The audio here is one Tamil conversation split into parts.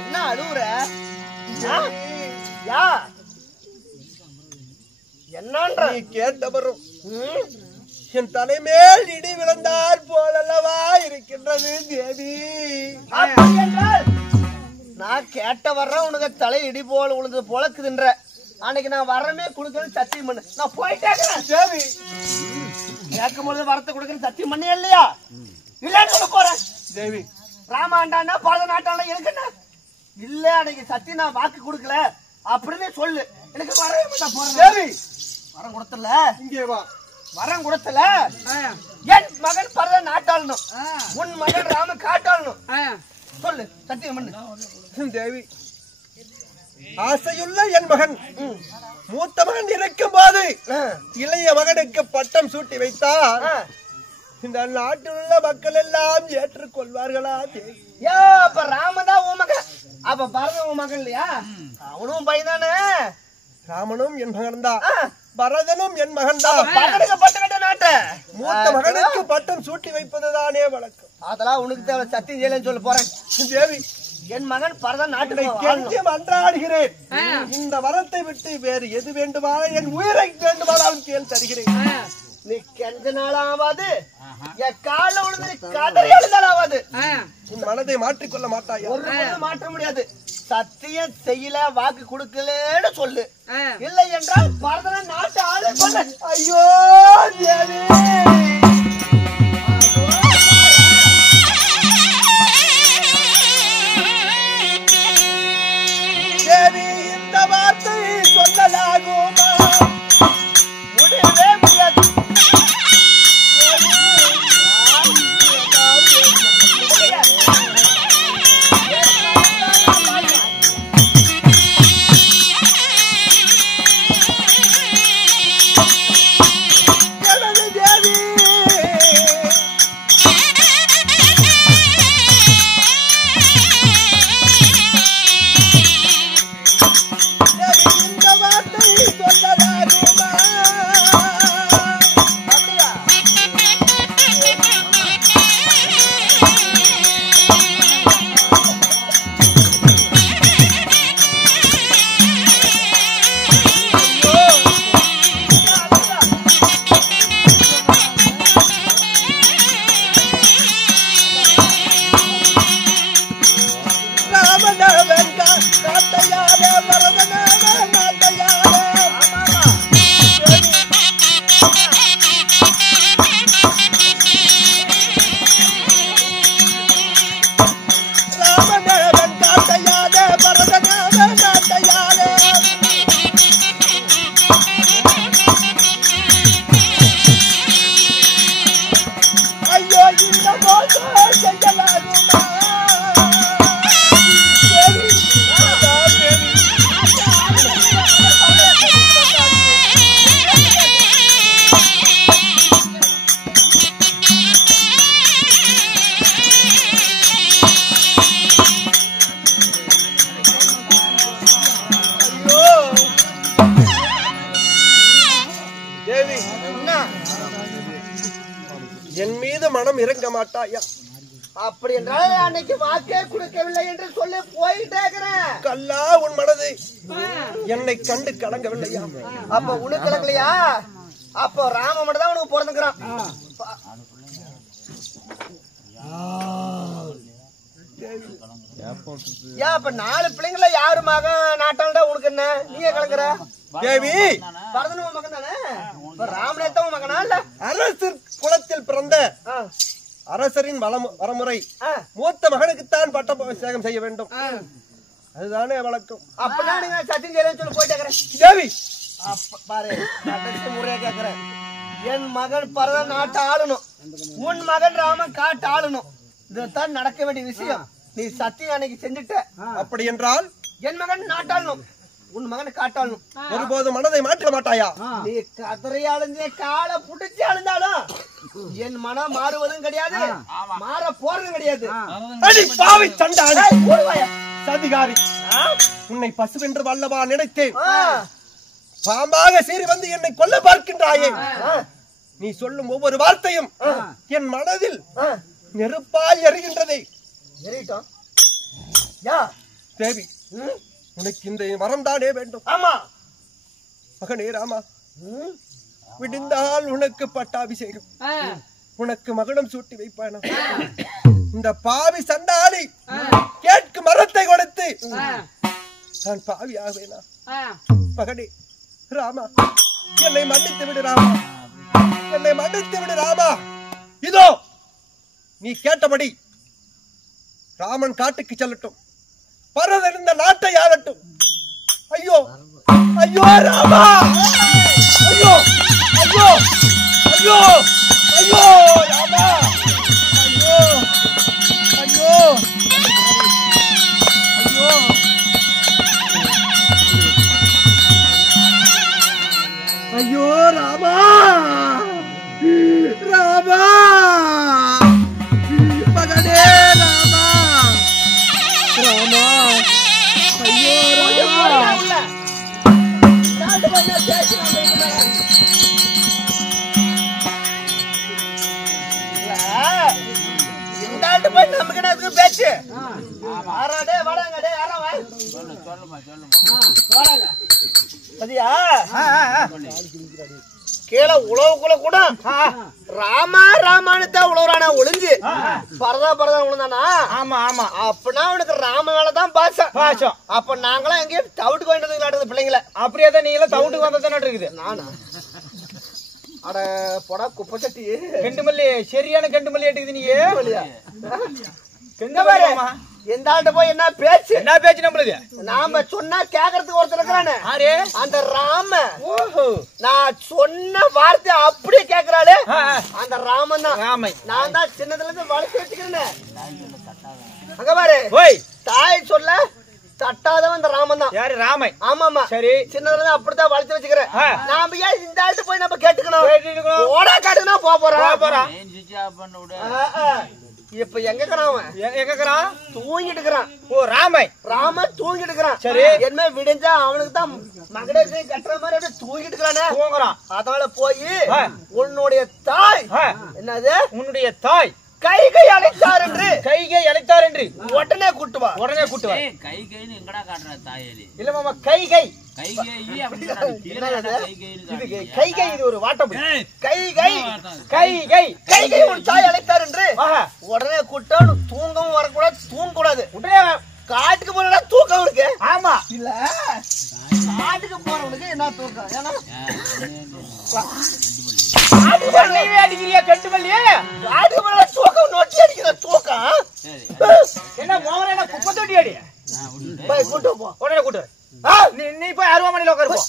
என்ன அழுவுற? யா என்னன்ற நீ கேட்டவரும் என் தலைமேல் இடி விழுந்தால் போலல்லவா இருக்கின்றது தேவி. நான் கேட்ட வர்றேன் உனக்கு தலை இடி போல விழுந்தது போலக்குதுன்ற. அன்னைக்கு நான் வரமே கொடுக்கறது சத்தியம் பண்ணு. நான் போயிட்டே தேவி கேட்கும் பொழுது வரத்தை கொடுக்கறது சத்தியம் பண்ணி இல்லையா? இல்லன்னு சொல்ல போறேன் தேவி. ராமாண்டானா பரதநாட்டானா எனக்கு என்ன இல்ல. அன்னைக்கு சத்தியம் நான் வாக்கு கொடுக்கல அப்படின்னு சொல்லு. எனக்கு வரவே மாட்டா போறேன் தேவி. வரம் கொடுத்தல இங்கே வா. வரம் கொடுத்தல என் மகன் பரத நாட்டாளனும் உன் மகன் ராம காட்டாளனும் சொல்லு சத்தியம் பண்ணு. தேவி ஆசையுள்ள என் மகன் மூத்த மகன் இருக்கும் போது இளைய மகனுக்கு பட்டம் சூட்டி வைத்தார். இந்த நாட்டில் உள்ள மக்கள் எல்லாம் ஏற்றுக்கொள்வார்களா தேவி? அப்ப ராமதான் உன் மகன், அப்ப பரதன் உன் மகன் இல்லையா? அவனும் பையன்தானே. ராமனும் என் மகன் தான், பரதனும் என் மகன் தான். மூத்த மகனுக்கு பட்டம் சூட்டி வைப்பதுதானே வழக்கம். அதெல்லாம் உனக்கு தேவை சத்தியம் செய்யலன்னு சொல்ல போறேன். தேவி என் மகன் பரதன் நாட்டை கெஞ்சி மன்றாடுகிறேன். இந்த வரத்தை விட்டு வேறு எது வேண்டுமா என் உயிரை வேண்டுமானாலும் கேள் தருகிறேன். நீ கெஞ்ச நாளாவது என் கால விழுந்து கதறி எழுந்தாலாவது உன் மனதை மாற்றிக்கொள்ள மாட்டாயா? ஒரு மாற்ற முடியாது. சத்தியம் செய்யல வாக்கு கொடுக்கலன்னு சொல்லு. இல்லை என்றால் பரதன நாட்டு ஆளு சொல்லு. ஐயோ தேவி. தேவி இந்த வார்த்தை சொல்லலாகுமா? முடியவே முடியாது. என் மீது மனம் இறங்க மாட்டாயா? அப்படி என்றால் அன்னைக்கு வாக்கே கொடுக்கவில்லை என்று சொல்லி போயிட்டே கல்லா உன் மனது என்னை கண்டு கலங்கவில்லையா? அப்ப உனக்கு கலங்கலையா? அப்போ ராம மட்டும் தான் உனக்கு பிறந்துக்கிறான். அப்ப 4 பிள்ளைங்கள யாரு மகன் நாட்டாளா உனக்கு என்ன? நீங்க கலங்குற தேவி. பரதனும் மகன் தானே. ராமனேத்தவும் மகனா இல்ல? அரசர் குலத்தில் பிறந்த அரசரின் வரமுறை மூத்த மகனுக்குத்தான் பட்டாபிஷேகம் செய்ய வேண்டும். அதுதானே வழக்கம். அப்பனா நீங்க சத்தியம் செய்யலன்னு சொல்லி போயிட்டே தேவி. பாரு முறையா கேக்குறேன். என் மகன் பரத நாட்டை ஆளணும், உன் மகன் ராமன் காட்டு ஆளணும். இதுதான் நடக்க வேண்டிய விஷயம். நீ சத்தியம் அன்னைக்கு செஞ்சுட்ட. அப்படி என்றால் என் மகன் நாட்டாளணும், உன் மகனை காட்டாளணும். ஒருபோது மனதை மாற்ற மாட்டாயா? நீ கதறி அழிஞ்ச காலை புடிச்சு அழிந்தாலும் என் மனம் மாறுவதும் கிடையாது, மாற போறதும் கிடையாது. சதிகாரி, உன்னை பசுவென்று வல்லவா நினைத்தேன். பாம்பாக சீறி வந்து என்னை கொல்ல பார்க்கின்றாயே. நீ சொல்லும் ஒவ்வொரு வார்த்தையும் என் மனதில் நெருப்பால் எரிகின்றது. எரியட்டும். யா தேவி, உனக்கு இந்த வரம் தானே வேண்டும். ஆமா மகனே ராமா, விடிந்தால் உனக்கு பட்டாபிஷேகம், உனக்கு மகுடம் சூட்டி வைப்பானா. இந்த பாவி சண்டாளி கேட்கும் மரத்தை கொடுத்து நான் பாவி ஆவேனா. மகனே ராமா, என்னை மன்னித்து விடு ராமா, என்னை மன்னித்து விடு ராமா. இதோ நீ கேட்டபடி ராமன் காட்டுக்கு செல்லட்டும், பரதன் இந்த நாட்டை ஆளட்டும். ஐயோ ஐயோ ராமா, ஐயோ ஐயோ ஐயோ ஐயோ ராமா, ஐயோ ஐயோ ஐயோ ஐயோ ராமா, ராமா மகனே ராமா, ராமா ஐயோ ராமா. பேச்சு கீழே உழவுக்குள்ள கூட ராமா ராமானு தான் உழவுறானா ஒளிஞ்சு பரதா பரதா உழுந்தானா. ஆமா ஆமா, அப்படின்னா அவனுக்கு ராம மேலதான் பாசம். அப்ப நாங்களாம் எங்கேயும் தவிட்டுக்கு வாங்கிட்டு பிள்ளைங்கள. அப்படியே தான் நீங்களும் தவிட்டுக்கு வந்ததான் இருக்குது. நானா அட பொடா குப்பை சட்டி கெண்டு மல்லி, சரியான கெண்டு மல்லி எடுக்குது. நீ எந்த ஆள்கிட்ட போய் என்ன பேச்சு நம்மளுக்கு? நாம சொன்னா கேக்குறதுக்கு ஒருத்தர் இருக்கிறானே, அந்த ராம. நான் சொன்ன வார்த்தை அப்படியே கேக்குறாளே அந்த ராமன் தான். நான் தான் சின்னதுல இருந்து வளர்த்து வச்சுக்கிறேன். அங்க பாரு, தாய் சொல்ல தட்டாதவன் அந்த ராமன் தான். யாரு? ராமை. ஆமாமா, சரி. சின்னதுல இருந்து அப்படித்தான் வளர்த்து வச்சுக்கிறேன். நாம ஏன் இந்த ஆள்கிட்ட போய் நம்ம கேட்டுக்கணும்? ஓடா காட்டுனா போறோம். இப்ப எங்க தூங்கிட்டு இருக்கிறான். ஓ ராமை, ராமன் தூங்கிட்டு இருக்கிறான். சரி, என்ன விடிஞ்சா அவனுக்கு தான் மகடேசை கட்டுற மாதிரி அப்படியே தூங்கிட்டு இருக்கிறானே, தூங்குறான். அதனால போய் உன்னுடைய தாய், என்னது உன்னுடைய தாய் கைகை அழைத்தார் என்று உடனே கூட்டுவா. கைகைன்னு எங்கடா காட்டுற தாயலி? இல்ல மாமா, கைகை கைகை இது ஒரு வாட்டம். கைகை உன் தாய் அழைத்தார் என்று உடனே கூட்ட. தூங்கவும் வரக்கூடாது, தூங்கக்கூடாது. உடனே காட்டுக்கு போனா தூக்கம் இருக்கு. ஆமா, இல்ல காட்டுக்கு போறவனுக்கு என்ன தூக்கம்? ஏன்னா அடிக்கிறியா கண்டு மல்லியே? காட்டுக்கு போனா தூக்கம் நொட்டி அடிக்கிற தூக்கம் என்ன? மோகன என்ன குப்பை தொட்டி அடி? போய் கூட்டு போ, உடனே கூட்டு. நீ போய் அருவாமனையில உட்காரு போ.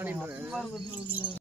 அப்படின்னு